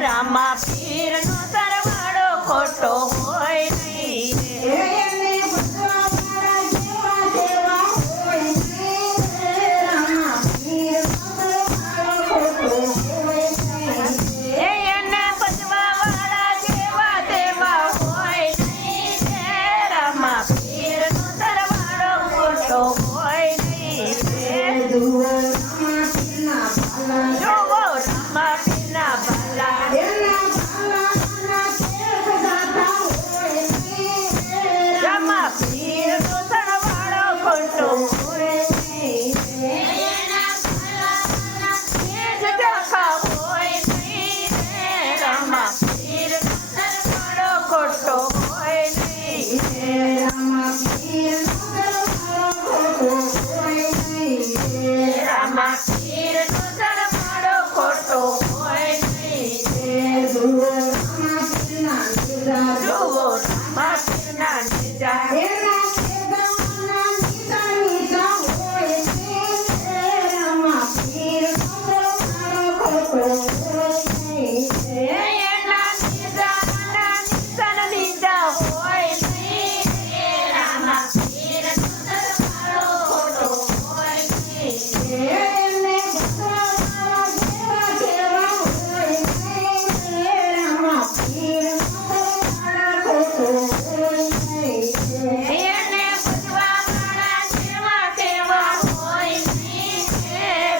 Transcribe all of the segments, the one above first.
રામા પીરનો સરવાળો ખોટો હોય નહીં એને ભજવા વાળા જેવા તેવા હોય નહીં રામા પીરનો સરવાળો ખોટો હોય નહીં જોવો રામા પીરના ભાલા રામા પીરનો સરવાળો ખોટો હોય નહીં જખા હોય નહીં રામા પીરનો સરવાળો ખોટો હોય નહીં રામા પીરનો સરવાળો ખોટો હોય નહીં જુઓ રામા પીરના નીજા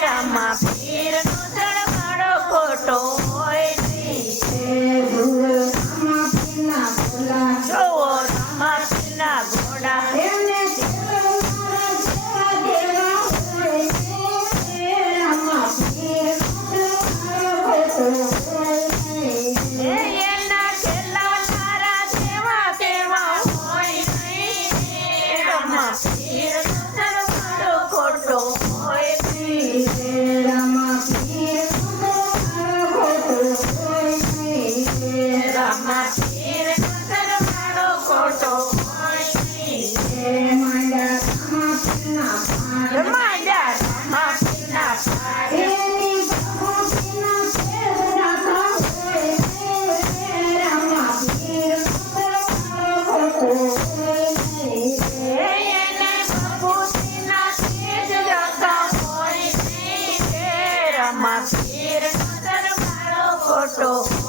રામા પીરનો સરવાળો ખોટો હોય નહીં જોવો રામા પીરના ઘોડા એના ખેલાવનારા જેવા તેવા હોય નહીં રામા પીરનો સરવાળો ખોટો હોય નહીં રામા પીરનો સરવાળો ખોટો હોય નહીં રમાડ્યા રામા પીરના પાડે રામા પીરનો સરવાળો ખોટો